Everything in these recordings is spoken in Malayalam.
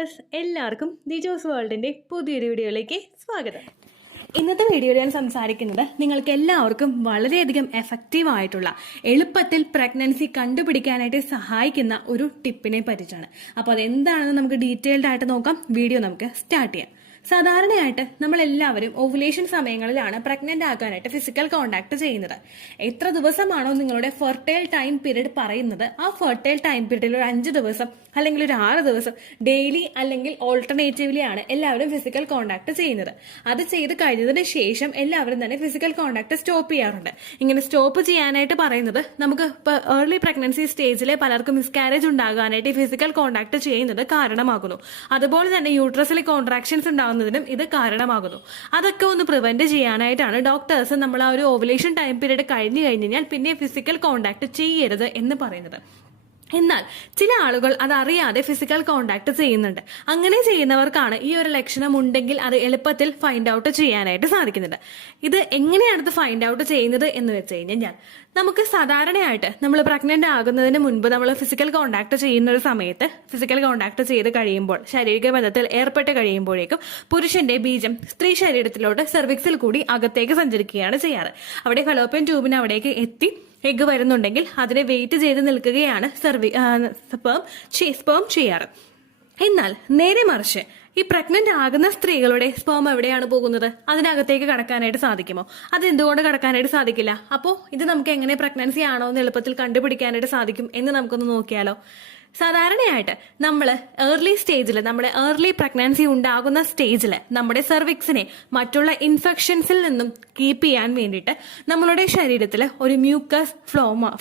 ഡിയേഴ്സ്, എല്ലാവർക്കും ദിജോസ് വേൾഡിൻ്റെ പുതിയൊരു വീഡിയോയിലേക്ക് സ്വാഗതം. ഇന്നത്തെ വീഡിയോയിൽ ഞാൻ സംസാരിക്കുന്നത് നിങ്ങൾക്ക് എല്ലാവർക്കും വളരെയധികം എഫക്റ്റീവ് ആയിട്ടുള്ള എളുപ്പത്തിൽ പ്രഗ്നൻസി കണ്ടുപിടിക്കാനായിട്ട് സഹായിക്കുന്ന ഒരു ടിപ്പിനെ പറ്റിച്ചാണ്. അപ്പോൾ അതെന്താണെന്ന് നമുക്ക് ഡീറ്റെയിൽഡ് ആയിട്ട് നോക്കാം. വീഡിയോ നമുക്ക് സ്റ്റാർട്ട് ചെയ്യാം. സാധാരണയായിട്ട് നമ്മളെല്ലാവരും ഓവുലേഷൻ സമയങ്ങളിലാണ് പ്രഗ്നന്റ് ആകാനായിട്ട് ഫിസിക്കൽ കോണ്ടാക്ട് ചെയ്യുന്നത്. എത്ര ദിവസമാണോ നിങ്ങളുടെ ഫെർട്ടൈൽ ടൈം പീരീഡ് പറയുന്നത്, ആ ഫെർട്ടൈൽ ടൈം പീരീഡിൽ ഒരു 5 ദിവസം അല്ലെങ്കിൽ ഒരു 6 ദിവസം ഡെയിലി അല്ലെങ്കിൽ ഓൾട്ടർനേറ്റീവ്ലി ആണ് എല്ലാവരും ഫിസിക്കൽ കോണ്ടാക്ട് ചെയ്യുന്നത്. അത് ചെയ്ത് കഴിഞ്ഞതിന് ശേഷം എല്ലാവരും തന്നെ ഫിസിക്കൽ കോണ്ടാക്ട് സ്റ്റോപ്പ് ചെയ്യാറുണ്ട്. ഇങ്ങനെ സ്റ്റോപ്പ് ചെയ്യാനായിട്ട് പറയുന്നത് നമുക്ക് ഏർലി പ്രഗ്നൻസി സ്റ്റേജിലെ പലർക്കും മിസ്കാരേജ് ഉണ്ടാകാനായിട്ട് ഫിസിക്കൽ കോണ്ടാക്ട് ചെയ്യുന്നത് കാരണമാകുന്നു. അതുപോലെ തന്നെ യൂട്രസിലെ കോൺട്രാക്ഷൻസ് ഉണ്ടാകുന്നതിനും ഇത് കാരണമാകുന്നു. അതൊക്കെ ഒന്ന് പ്രിവെന്റ് ചെയ്യാനായിട്ടാണ് ഡോക്ടേഴ്സ് നമ്മൾ ആ ഒരു ഓവുലേഷൻ ടൈം പീരീഡ് കഴിഞ്ഞു കഴിഞ്ഞാൽ പിന്നെ ഫിസിക്കൽ കോണ്ടാക്ട് ചെയ്യരുത് എന്ന് പറയുന്നത്. എന്നാൽ ചില ആളുകൾ അതറിയാതെ ഫിസിക്കൽ കോണ്ടാക്ട് ചെയ്യുന്നുണ്ട്. അങ്ങനെ ചെയ്യുന്നവർക്കാണ് ഈ ഒരു ലക്ഷണം ഉണ്ടെങ്കിൽ അത് എളുപ്പത്തിൽ ഫൈൻഡ് ഔട്ട് ചെയ്യാനായിട്ട് സാധിക്കുന്നുണ്ട്. ഇത് എങ്ങനെയാണ് ഇത് ഫൈൻഡ് ഔട്ട് ചെയ്യുന്നത് എന്ന് വെച്ച് കഴിഞ്ഞാൽ, നമുക്ക് സാധാരണയായിട്ട് നമ്മൾ പ്രഗ്നന്റ് ആകുന്നതിന് മുൻപ് നമ്മൾ ഫിസിക്കൽ കോണ്ടാക്ട് ചെയ്യുന്ന ഒരു സമയത്ത് ഫിസിക്കൽ കോണ്ടാക്ട് ചെയ്ത് കഴിയുമ്പോൾ, ശാരീരിക ബന്ധത്തിൽ ഏർപ്പെട്ട് കഴിയുമ്പോഴേക്കും പുരുഷന്റെ ബീജം സ്ത്രീ ശരീരത്തിലോട്ട് സെർവിക്സിൽ കൂടി അകത്തേക്ക് സഞ്ചരിക്കുകയാണ് ചെയ്യാറ്. അവിടെ ഫലോപ്പിയൻ ട്യൂബിന് അവിടേക്ക് എത്തി എഗ് വരുന്നുണ്ടെങ്കിൽ അതിനെ വെയിറ്റ് ചെയ്ത് നിൽക്കുകയാണ് സ്പേം ചെയ്യാറ്. എന്നാൽ നേരെ മറിച്ച് ഈ പ്രഗ്നന്റ് ആകുന്ന സ്ത്രീകളുടെ സ്പേം എവിടെയാണ് പോകുന്നത്? അതിനകത്തേക്ക് കടക്കാനായിട്ട് സാധിക്കുമോ? അതെന്തുകൊണ്ട് കടക്കാനായിട്ട് സാധിക്കില്ല? അപ്പോൾ ഇത് നമുക്ക് എങ്ങനെ പ്രഗ്നൻസി ആണോ എന്ന് എളുപ്പത്തിൽ കണ്ടുപിടിക്കാനായിട്ട് സാധിക്കും എന്ന് നമുക്കൊന്ന് നോക്കിയാലോ. സാധാരണയായിട്ട് നമ്മൾ ഏർലി സ്റ്റേജിൽ, നമ്മുടെ ഏർലി പ്രഗ്നൻസി ഉണ്ടാകുന്ന സ്റ്റേജിൽ നമ്മുടെ സെർവിക്സിനെ മറ്റുള്ള ഇൻഫെക്ഷൻസിൽ നിന്നും കീപ്പ് ചെയ്യാൻ വേണ്ടിയിട്ട് നമ്മളുടെ ശരീരത്തിൽ ഒരു മ്യൂക്കസ്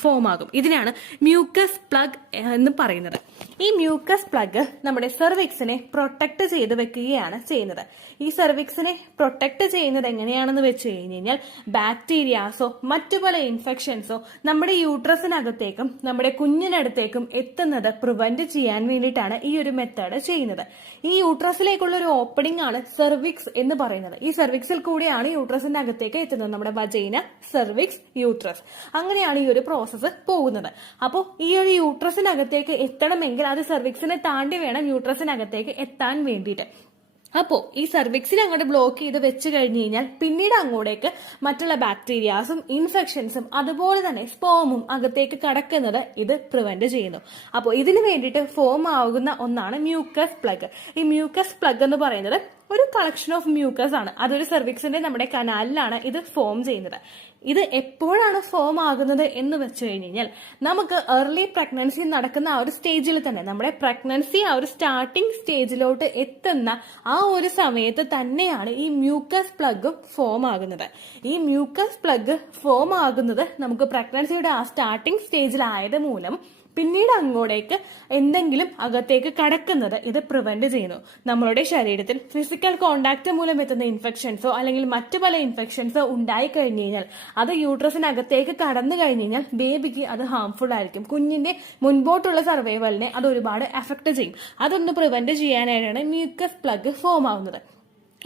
ഫോം ആകും. ഇതിനാണ് മ്യൂക്കസ് പ്ലഗ് എന്ന് പറയുന്നത്. ഈ മ്യൂക്കസ് പ്ലഗ് നമ്മുടെ സെർവിക്സിനെ പ്രൊട്ടക്ട് ചെയ്ത് വെക്കുകയാണ് ചെയ്യുന്നത്. ഈ സെർവിക്സിനെ പ്രൊട്ടക്ട് ചെയ്യുന്നത് എങ്ങനെയാണെന്ന് വെച്ച് കഴിഞ്ഞാൽ, ബാക്ടീരിയാസോ മറ്റു പല ഇൻഫെക്ഷൻസോ നമ്മുടെ യൂട്രസിനകത്തേക്കും നമ്മുടെ കുഞ്ഞിനടുത്തേക്കും എത്തുന്നത് പ്രിവെന്റ് ചെയ്യാൻ വേണ്ടിയിട്ടാണ് ഈ ഒരു മെത്തേഡ് ചെയ്യുന്നത്. ഈ യൂട്രസിലേക്കുള്ള ഒരു ഓപ്പണിംഗ് ആണ് സെർവിക്സ് എന്ന് പറയുന്നത്. ഈ സെർവിക്സിൽ കൂടിയാണ് യൂട്രസിന്റെ അകത്തേക്ക് എത്തുന്നത്. നമ്മുടെ വജൈന, സെർവിക്സ്, യൂട്രസ്, അങ്ങനെയാണ് ഈ ഒരു പ്രോസസ്സ് പോകുന്നത്. അപ്പോൾ ഈ ഒരു യൂട്രസിനകത്തേക്ക് എത്തണമെങ്കിൽ അത് സെർവിക്സിനെ താണ്ടി വേണം യൂട്രസിനകത്തേക്ക് എത്താൻ വേണ്ടിയിട്ട്. അപ്പോ ഈ സെർവിക്സിനെ അങ്ങോട്ട് ബ്ലോക്ക് ചെയ്ത് വെച്ച് കഴിഞ്ഞു കഴിഞ്ഞാൽ പിന്നീട് അങ്ങോട്ടേക്ക് മറ്റുള്ള ബാക്ടീരിയാസും ഇൻഫെക്ഷൻസും അതുപോലെ തന്നെ സ്പേമും അകത്തേക്ക് കടക്കുന്നത് ഇത് പ്രിവെന്റ് ചെയ്യുന്നു. അപ്പോൾ ഇതിന് വേണ്ടിയിട്ട് ഫോം ആകുന്ന ഒന്നാണ് മ്യൂക്കസ് പ്ലഗ്. ഈ മ്യൂക്കസ് പ്ലഗ് എന്ന് പറയുന്നത് ഒരു കളക്ഷൻ ഓഫ് മ്യൂക്കസ് ആണ്. അതൊരു സെർവിക്സിന്റെ നമ്മുടെ കനാലിലാണ് ഇത് ഫോം ചെയ്യുന്നത്. ഇത് എപ്പോഴാണ് ഫോം ആകുന്നത് എന്ന് വെച്ച് കഴിഞ്ഞാൽ, നമുക്ക് ഏർലി പ്രഗ്നൻസി നടക്കുന്ന ആ ഒരു സ്റ്റേജിൽ തന്നെ, നമ്മുടെ പ്രഗ്നൻസി ആ ഒരു സ്റ്റാർട്ടിംഗ് സ്റ്റേജിലോട്ട് എത്തുന്ന ആ ഒരു സമയത്ത് തന്നെയാണ് ഈ മ്യൂക്കസ് പ്ലഗും ഫോം ആകുന്നത്. ഈ മ്യൂക്കസ് പ്ലഗ് ഫോം ആകുന്നത് നമുക്ക് പ്രഗ്നൻസിയുടെ ആ സ്റ്റാർട്ടിംഗ് സ്റ്റേജിലായത് മൂലം പിന്നീട് അങ്ങോട്ടേക്ക് എന്തെങ്കിലും അകത്തേക്ക് കടക്കുന്നത് ഇത് പ്രിവെന്റ് ചെയ്യുന്നു. നമ്മളുടെ ശരീരത്തിൽ ഫിസിക്കൽ കോണ്ടാക്ട് മൂലം എത്തുന്ന ഇൻഫെക്ഷൻസോ അല്ലെങ്കിൽ മറ്റു പല ഇൻഫെക്ഷൻസോ ഉണ്ടായി കഴിഞ്ഞു കഴിഞ്ഞാൽ അത് യൂട്രസിനകത്തേക്ക് കടന്നു കഴിഞ്ഞു കഴിഞ്ഞാൽ ബേബിക്ക് അത് ഹാംഫുൾ ആയിരിക്കും. കുഞ്ഞിന്റെ മുൻപോട്ടുള്ള സർവൈവലിനെ അത് ഒരുപാട് എഫക്ട് ചെയ്യും. അതൊന്ന് പ്രിവെന്റ് ചെയ്യാനായിട്ടാണ് മ്യൂക്കസ് പ്ലഗ് ഫോം ആവുന്നത്.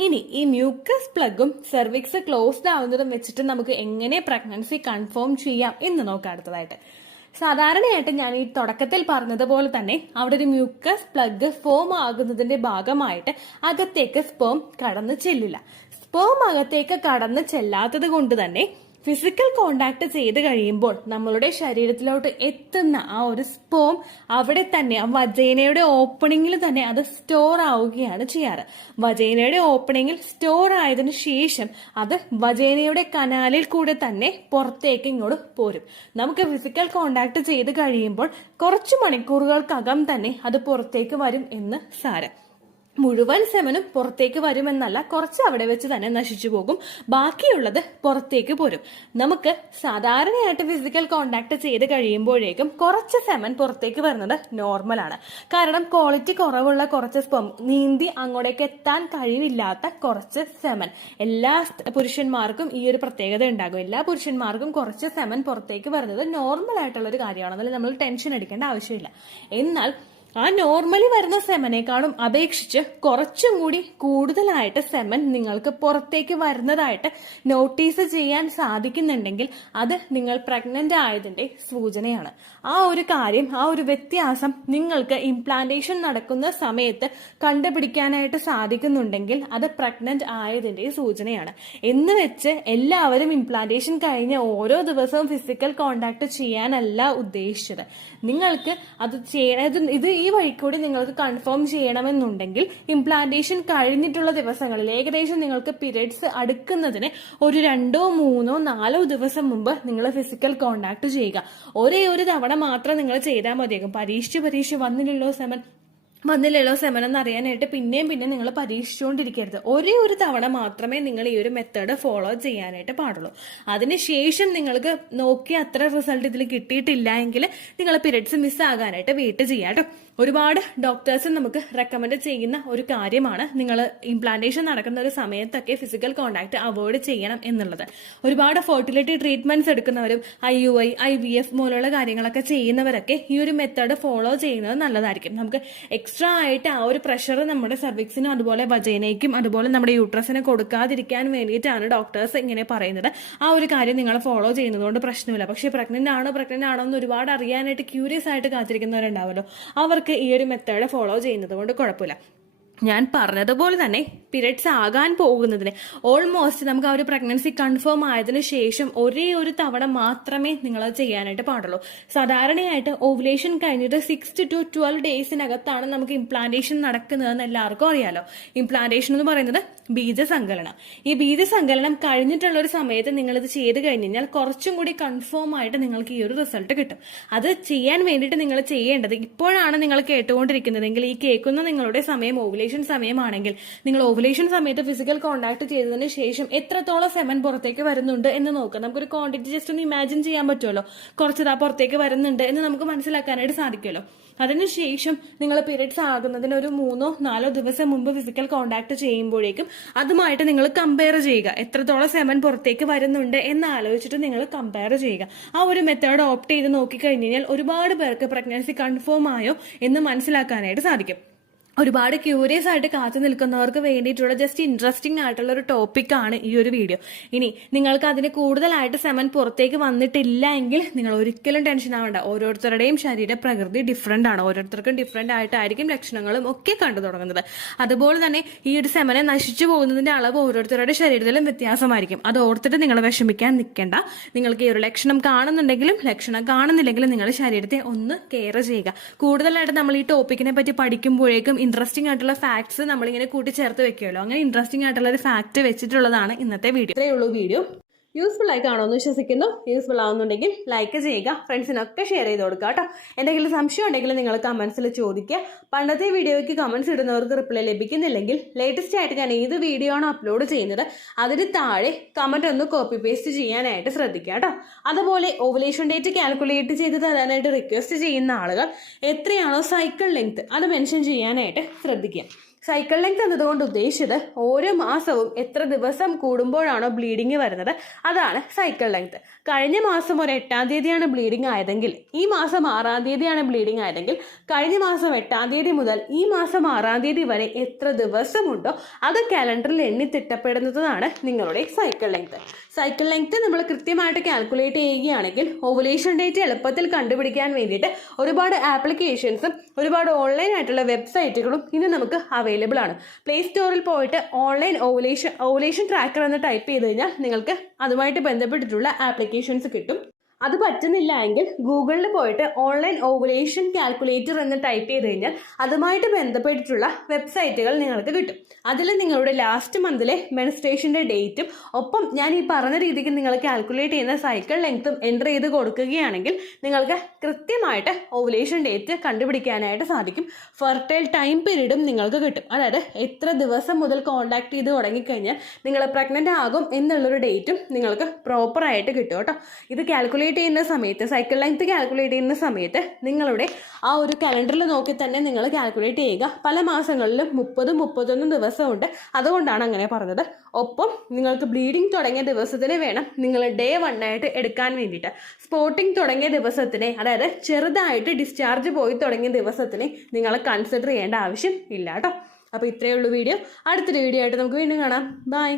ഇനി ഈ മ്യൂക്കസ് പ്ലഗും സെർവിക്സ് ക്ലോസ്ഡ് ആവുന്നതും വെച്ചിട്ട് നമുക്ക് എങ്ങനെ പ്രഗ്നൻസി കൺഫേം ചെയ്യാം എന്ന് നോക്കാം അടുത്തതായിട്ട്. സാധാരണയായിട്ട് ഞാൻ ഈ തുടക്കത്തിൽ പറഞ്ഞതുപോലെ തന്നെ അവിടെ ഒരു മ്യൂക്കസ് പ്ലഗ് ഫോം ആകുന്നതിന്റെ ഭാഗമായിട്ട് അകത്തേക്ക് സ്പേം കടന്നു ചെല്ലില്ല. സ്പേം അകത്തേക്ക് കടന്നു ചെല്ലാത്തത് കൊണ്ട് തന്നെ ഫിസിക്കൽ കോണ്ടാക്ട് ചെയ്ത് കഴിയുമ്പോൾ നമ്മളുടെ ശരീരത്തിലോട്ട് എത്തുന്ന ആ ഒരു സ്പേം അവിടെ തന്നെ ആ വജൈനയുടെ ഓപ്പണിംഗിൽ തന്നെ അത് സ്റ്റോർ ആവുകയാണ് ചെയ്യാറ്. വജൈനയുടെ ഓപ്പണിംഗിൽ സ്റ്റോർ ആയതിനു ശേഷം അത് വജൈനയുടെ കനാലിൽ കൂടെ തന്നെ പുറത്തേക്ക് ഇങ്ങോട്ട് പോരും. നമുക്ക് ഫിസിക്കൽ കോണ്ടാക്ട് ചെയ്ത് കഴിയുമ്പോൾ കുറച്ച് മണിക്കൂറുകൾക്കകം തന്നെ അത് പുറത്തേക്ക് വരും എന്ന് സാരം. മുഴുവൻ സെമനും പുറത്തേക്ക് വരുമെന്നല്ല, കുറച്ച് അവിടെ വെച്ച് തന്നെ നശിച്ചു പോകും. ബാക്കിയുള്ളത് പുറത്തേക്ക് പോരും. നമുക്ക് സാധാരണയായിട്ട് ഫിസിക്കൽ കോണ്ടാക്ട് ചെയ്ത് കഴിയുമ്പോഴേക്കും കുറച്ച് സെമൻ പുറത്തേക്ക് വരുന്നത് നോർമലാണ്. കാരണം ക്വാളിറ്റി കുറവുള്ള കുറച്ച് സ്പെം, നീന്തി അങ്ങോട്ടേക്ക് എത്താൻ കഴിവില്ലാത്ത കുറച്ച് സെമൻ, എല്ലാ പുരുഷന്മാർക്കും ഈ ഒരു പ്രത്യേകത ഉണ്ടാകും. എല്ലാ പുരുഷന്മാർക്കും കുറച്ച് സെമൻ പുറത്തേക്ക് വരുന്നത് നോർമൽ ആയിട്ടുള്ള ഒരു കാര്യമാണ്. അതിൽ നമ്മൾ ടെൻഷൻ അടിക്കേണ്ട ആവശ്യമില്ല. എന്നാൽ ആ നോർമലി വരുന്ന സെമനേക്കാളും അപേക്ഷിച്ച് കുറച്ചും കൂടി കൂടുതലായിട്ട് സെമൻ നിങ്ങൾക്ക് പുറത്തേക്ക് വരുന്നതായിട്ട് നോട്ടീസ് ചെയ്യാൻ സാധിക്കുന്നുണ്ടെങ്കിൽ അത് നിങ്ങൾ പ്രഗ്നന്റ് ആയതിന്റെ സൂചനയാണ്. ആ ഒരു കാര്യം, ആ ഒരു വ്യത്യാസം നിങ്ങൾക്ക് ഇംപ്ലാന്റേഷൻ നടക്കുന്ന സമയത്ത് കണ്ടുപിടിക്കാനായിട്ട് സാധിക്കുന്നുണ്ടെങ്കിൽ അത് പ്രഗ്നന്റ് ആയതിന്റെ സൂചനയാണ്. എന്ന് വെച്ച് എല്ലാവരും ഇംപ്ലാന്റേഷൻ കഴിഞ്ഞ ഓരോ ദിവസവും ഫിസിക്കൽ കോണ്ടാക്ട് ചെയ്യാനല്ല ഉദ്ദേശിച്ചത്. നിങ്ങൾക്ക് അത് ഇത് ഈ വഴിക്കൂടി നിങ്ങൾക്ക് കൺഫേം ചെയ്യണമെന്നുണ്ടെങ്കിൽ ഇംപ്ലാന്റേഷൻ കഴിഞ്ഞിട്ടുള്ള ദിവസങ്ങളിൽ ഏകദേശം നിങ്ങൾക്ക് പീരിയഡ്സ് അടുക്കുന്നതിന് ഒരു 2, 3, 4 ദിവസം മുമ്പ് നിങ്ങൾ ഫിസിക്കൽ കോണ്ടാക്ട് ചെയ്യുക. ഒരേ ഒരു തവണ മാത്രം നിങ്ങൾ ചെയ്താൽ മതിയാകും. പരീക്ഷിച്ച് വന്നില്ലല്ലോ സെമൻ എന്ന് അറിയാനായിട്ട് പിന്നെയും നിങ്ങൾ പരീക്ഷിച്ചുകൊണ്ടിരിക്കരുത്. ഒരേ ഒരു തവണ മാത്രമേ നിങ്ങൾ ഈ ഒരു മെത്തേഡ് ഫോളോ ചെയ്യാനായിട്ട് പാടുള്ളൂ. അതിനുശേഷം നിങ്ങൾക്ക് നോക്കി അത്ര റിസൾട്ട് ഇതിൽ കിട്ടിയിട്ടില്ല എങ്കിൽ നിങ്ങൾ പീരിയഡ്സ് മിസ്സാകാനായിട്ട് വെയിറ്റ് ചെയ്യാം കേട്ടോ. ഒരുപാട് ഡോക്ടേഴ്സ് നമുക്ക് റെക്കമെൻഡ് ചെയ്യുന്ന ഒരു കാര്യമാണ് നിങ്ങൾ ഇംപ്ലാന്റേഷൻ നടക്കുന്ന ഒരു സമയത്തൊക്കെ ഫിസിക്കൽ കോണ്ടാക്ട് അവോയ്ഡ് ചെയ്യണം എന്നുള്ളത്. ഒരുപാട് ഫെർട്ടിലിറ്റി ട്രീറ്റ്മെന്റ്സ് എടുക്കുന്നവരും IUI, IVF പോലുള്ള കാര്യങ്ങളൊക്കെ ചെയ്യുന്നവരൊക്കെ ഈ ഒരു മെത്തേഡ് ഫോളോ ചെയ്യുന്നത് നല്ലതായിരിക്കും. നമുക്ക് എക്സ്ട്രാ ആയിട്ട് ആ ഒരു പ്രഷർ നമ്മുടെ സർവിക്സിനും അതുപോലെ വജൈനയ്ക്കും അതുപോലെ നമ്മുടെ യൂട്രസിന് കൊടുക്കാതിരിക്കാൻ വേണ്ടിയിട്ടാണ് ഡോക്ടേഴ്സ് ഇങ്ങനെ പറയുന്നത്. ആ ഒരു കാര്യം നിങ്ങൾ ഫോളോ ചെയ്യുന്നതുകൊണ്ട് പ്രശ്നമില്ല. പക്ഷേ പ്രഗ്നന്റ് ആണോ എന്ന് ഒരുപാട് അറിയാനായിട്ട് ക്യൂരിയസ് ആയിട്ട് കാത്തിരിക്കുന്നവരുണ്ടാവുമല്ലോ, അവർക്ക് ഈ ഒരു മെത്തേഡ് ഫോളോ ചെയ്യുന്നത് കൊണ്ട് കുഴപ്പമില്ല. ഞാൻ പറഞ്ഞതുപോലെ തന്നെ പീരിയഡ്സ് ആകാൻ പോകുന്നതിന് ഓൾമോസ്റ്റ് നമുക്ക് ആ ഒരു പ്രഗ്നൻസി കൺഫേം ആയതിനു ശേഷം ഒരേ ഒരു തവണ മാത്രമേ നിങ്ങൾ അത് ചെയ്യാനായിട്ട് പാടുള്ളൂ. സാധാരണയായിട്ട് ഓവുലേഷൻ കഴിഞ്ഞിട്ട് 6 to 12 ഡേയ്സിനകത്താണ് നമുക്ക് ഇംപ്ലാന്റേഷൻ നടക്കുന്നതെന്ന് എല്ലാവർക്കും അറിയാലോ. ഇംപ്ലാന്റേഷൻ എന്ന് പറയുന്നത് ബീജസങ്കലനം. ഈ ബീജസങ്കലനം കഴിഞ്ഞിട്ടുള്ള ഒരു സമയത്ത് നിങ്ങൾ ഇത് ചെയ്ത് കഴിഞ്ഞാൽ കുറച്ചും കൂടി കൺഫേം ആയിട്ട് നിങ്ങൾക്ക് ഈ ഒരു റിസൾട്ട് കിട്ടും. അത് ചെയ്യാൻ വേണ്ടിയിട്ട് നിങ്ങൾ ചെയ്യേണ്ടത്, ഇപ്പോഴാണ് നിങ്ങൾ കേട്ടുകൊണ്ടിരിക്കുന്നതെങ്കിൽ ഈ കേൾക്കുന്ന നിങ്ങളുടെ സമയം ഓവുലേഷൻ സമയമാണെങ്കിൽ നിങ്ങൾ ഓവുലേഷൻ സമയത്ത് ഫിസിക്കൽ കോണ്ടാക്ട് ചെയ്തതിന് ശേഷം എത്രത്തോളം സെമൻ പുറത്തേക്ക് വരുന്നുണ്ട് എന്ന് നോക്കുക. നമുക്കൊരു ക്വാണ്ടിറ്റി ജസ്റ്റ് ഒന്ന് ഇമാജിൻ ചെയ്യാൻ പറ്റുമല്ലോ. കുറച്ചതാ പുറത്തേക്ക് വരുന്നുണ്ട് എന്ന് നമുക്ക് മനസ്സിലാക്കാനായിട്ട് സാധിക്കുമല്ലോ. അതിനുശേഷം നിങ്ങൾ പീരിയഡ്സ് ആകുന്നതിന് ഒരു 3, 4 ദിവസം മുമ്പ് ഫിസിക്കൽ കോണ്ടാക്ട് ചെയ്യുമ്പോഴേക്കും അതുമായിട്ട് നിങ്ങൾ കമ്പയർ ചെയ്യുക. എത്രത്തോളം സെമൻ പുറത്തേക്ക് വരുന്നുണ്ട് എന്ന് ആലോചിച്ചിട്ട് നിങ്ങൾ കമ്പയർ ചെയ്യുക. ആ ഒരു മെത്തേഡ് ഓപ്റ്റ് ചെയ്ത് നോക്കിക്കഴിഞ്ഞ് കഴിഞ്ഞാൽ ഒരുപാട് പേർക്ക് പ്രഗ്നൻസി കൺഫേം ആയോ എന്ന് മനസ്സിലാക്കാനായിട്ട് സാധിക്കും. ഒരുപാട് ക്യൂരിയസ് ആയിട്ട് കാത്തു നിൽക്കുന്നവർക്ക് വേണ്ടിയിട്ടുള്ള ജസ്റ്റ് ഇൻട്രസ്റ്റിംഗ് ആയിട്ടുള്ള ഒരു ടോപ്പിക്കാണ് ഈ ഒരു വീഡിയോ. ഇനി നിങ്ങൾക്ക് അതിന് കൂടുതലായിട്ട് സെമൻ പുറത്തേക്ക് വന്നിട്ടില്ല എങ്കിൽ നിങ്ങൾ ഒരിക്കലും ടെൻഷൻ ആവേണ്ട. ഓരോരുത്തരുടെയും ശരീര പ്രകൃതി ഡിഫറെന്റ് ആണ്. ഓരോരുത്തർക്കും ഡിഫറെന്റ് ആയിട്ടായിരിക്കും ലക്ഷണങ്ങളും ഒക്കെ കണ്ടു തുടങ്ങുന്നത്. അതുപോലെ തന്നെ ഈ ഒരു സെമനെ നശിച്ചു പോകുന്നതിന്റെ അളവ് ഓരോരുത്തരുടെ ശരീരത്തിലും വ്യത്യാസമായിരിക്കും. അത് ഓർത്തിട്ട് നിങ്ങൾ വിഷമിക്കാൻ നിൽക്കേണ്ട. നിങ്ങൾക്ക് ഈ ഒരു ലക്ഷണം കാണുന്നുണ്ടെങ്കിലും ലക്ഷണം കാണുന്നില്ലെങ്കിലും നിങ്ങളുടെ ശരീരത്തെ ഒന്ന് കെയർ ചെയ്യുക. കൂടുതലായിട്ട് നമ്മൾ ഈ ടോപ്പിക്കിനെ പറ്റി പഠിക്കുമ്പോഴേക്കും ഇൻട്രസ്റ്റിംഗ് ആയിട്ടുള്ള ഫാക്ട്സ് നമ്മളിങ്ങനെ കൂട്ടിച്ചേർത്ത് വെക്കുമല്ലോ. അങ്ങനെ ഇൻട്രസ്റ്റിംഗ് ആയിട്ടുള്ള ഒരു ഫാക്ട് വെച്ചിട്ടുള്ളതാണ് ഇന്നത്തെ വീഡിയോ. ഇത്രയേ ഉള്ളൂ വീഡിയോ. യൂസ്ഫുൾ ആയി കാണുമെന്ന് വിശ്വസിക്കുന്നു. യൂസ്ഫുൾ ആവുന്നുണ്ടെങ്കിൽ ലൈക്ക് ചെയ്യുക, ഫ്രണ്ട്സിനൊക്കെ ഷെയർ ചെയ്ത് കൊടുക്കുക കേട്ടോ. എന്തെങ്കിലും സംശയം ഉണ്ടെങ്കിൽ നിങ്ങൾ കമന്റ്സിൽ ചോദിക്കുക. പണ്ടത്തെ വീഡിയോയ്ക്ക് കമന്റ്സ് ഇടുന്നവർക്ക് റിപ്ലൈ ലഭിക്കുന്നില്ലെങ്കിൽ ലേറ്റസ്റ്റ് ആയിട്ട് ഞാൻ ഏത് വീഡിയോ ആണ് അപ്ലോഡ് ചെയ്യുന്നത് അതിന് താഴെ കമന്റ് ഒന്ന് കോപ്പി പേസ്റ്റ് ചെയ്യാനായിട്ട് ശ്രദ്ധിക്കുക കേട്ടോ. അതുപോലെ ഓവുലേഷൻ ഡേറ്റ് കാൽക്കുലേറ്റ് ചെയ്ത് തരാനായിട്ട് റിക്വസ്റ്റ് ചെയ്യുന്ന ആളുകൾ എത്രയാണോ സൈക്കിൾ ലെങ്ത് അത് മെൻഷൻ ചെയ്യാനായിട്ട് ശ്രദ്ധിക്കുക. സൈക്കിൾ ലെങ്ത് എന്നതുകൊണ്ട് ഉദ്ദേശിച്ചത് ഓരോ മാസവും എത്ര ദിവസം കൂടുമ്പോഴാണോ ബ്ലീഡിങ് വരുന്നത് അതാണ് സൈക്കിൾ ലെങ്ത്. കഴിഞ്ഞ മാസം ഒരു 8-ാം തീയതിയാണ് ബ്ലീഡിങ് ആയതെങ്കിൽ ഈ മാസം 6-ാം തീയതിയാണ് ബ്ലീഡിങ് ആയതെങ്കിൽ കഴിഞ്ഞ മാസം 8-ാം തീയതി മുതൽ ഈ മാസം 6-ാം തീയതി വരെ എത്ര ദിവസമുണ്ടോ അത് കാലണ്ടറിൽ എണ്ണി തിട്ടപ്പെടുന്നതാണ് നിങ്ങളുടെ സൈക്കിൾ ലെങ്ത്. സൈക്കിൾ ലെങ്ത് നമ്മൾ കൃത്യമായിട്ട് കാൽക്കുലേറ്റ് ചെയ്യുകയാണെങ്കിൽ ഓവുലേഷൻ ഡേറ്റ് എളുപ്പത്തിൽ കണ്ടുപിടിക്കാൻ വേണ്ടിയിട്ട് ഒരുപാട് ആപ്ലിക്കേഷൻസും ഒരുപാട് ഓൺലൈൻ ആയിട്ടുള്ള വെബ്സൈറ്റുകളും ഇന്ന് നമുക്ക് അവൈലബിൾ ആണ്. പ്ലേ സ്റ്റോറിൽ പോയിട്ട് ഓൺലൈൻ ഓവുലേഷൻ ട്രാക്കർ എന്ന് ടൈപ്പ് ചെയ്ത് കഴിഞ്ഞാൽ നിങ്ങൾക്ക് അതുമായിട്ട് ബന്ധപ്പെട്ടിട്ടുള്ള ആപ്ലിക്കേഷൻസ് കിട്ടും. അത് പറ്റുന്നില്ല എങ്കിൽ ഗൂഗിളിൽ പോയിട്ട് ഓൺലൈൻ ഓവുലേഷൻ കാൽക്കുലേറ്റർ എന്ന് ടൈപ്പ് ചെയ്ത് കഴിഞ്ഞാൽ അതുമായിട്ട് ബന്ധപ്പെട്ടിട്ടുള്ള വെബ്സൈറ്റുകൾ നിങ്ങൾക്ക് കിട്ടും. അതിൽ നിങ്ങളുടെ ലാസ്റ്റ് മന്തിലെ മെൻസ്ട്രേഷൻ്റെ ഡേറ്റും ഒപ്പം ഞാൻ ഈ പറഞ്ഞ രീതിക്ക് നിങ്ങൾ കാൽക്കുലേറ്റ് ചെയ്യുന്ന സൈക്കിൾ ലെങ്ത്തും എൻ്റർ ചെയ്ത് കൊടുക്കുകയാണെങ്കിൽ നിങ്ങൾക്ക് കൃത്യമായിട്ട് ഓവുലേഷൻ ഡേറ്റ് കണ്ടുപിടിക്കാനായിട്ട് സാധിക്കും. ഫെർട്ടൈൽ ടൈം പീരീഡും നിങ്ങൾക്ക് കിട്ടും. അതായത് എത്ര ദിവസം മുതൽ കോൺടാക്ട് ചെയ്ത് തുടങ്ങിക്കഴിഞ്ഞാൽ നിങ്ങൾ പ്രഗ്നൻ്റ് ആകും എന്നുള്ളൊരു ഡേറ്റും നിങ്ങൾക്ക് പ്രോപ്പറായിട്ട് കിട്ടും കേട്ടോ. ഇത് കാൽക്കുലേറ്റ് കാൽക്കുലേറ്റ് ചെയ്യുന്ന സമയത്ത്, സൈക്കിൾ ലെങ്ത് കാൽക്കുലേറ്റ് ചെയ്യുന്ന സമയത്ത് നിങ്ങളുടെ ആ ഒരു കലണ്ടറിൽ നോക്കി തന്നെ നിങ്ങൾ കാൽക്കുലേറ്റ് ചെയ്യുക. പല മാസങ്ങളിലും 30-31 ദിവസമുണ്ട്, അതുകൊണ്ടാണ് അങ്ങനെ പറഞ്ഞത്. ഒപ്പം നിങ്ങൾക്ക് ബ്ലീഡിങ് തുടങ്ങിയ ദിവസത്തിന് വേണം നിങ്ങൾ ഡേ 1 ആയിട്ട് എടുക്കാൻ വേണ്ടിയിട്ട്. സ്പോട്ടിങ് തുടങ്ങിയ ദിവസത്തിനെ, അതായത് ചെറുതായിട്ട് ഡിസ്ചാർജ് പോയി തുടങ്ങിയ ദിവസത്തിനെ നിങ്ങൾ കൺസിഡർ ചെയ്യേണ്ട ആവശ്യം ഇല്ല കേട്ടോ. അപ്പോൾ ഇത്രയേ ഉള്ളൂ വീഡിയോ. അടുത്തൊരു വീഡിയോ ആയിട്ട് നമുക്ക് വീണ്ടും കാണാം. ബൈ.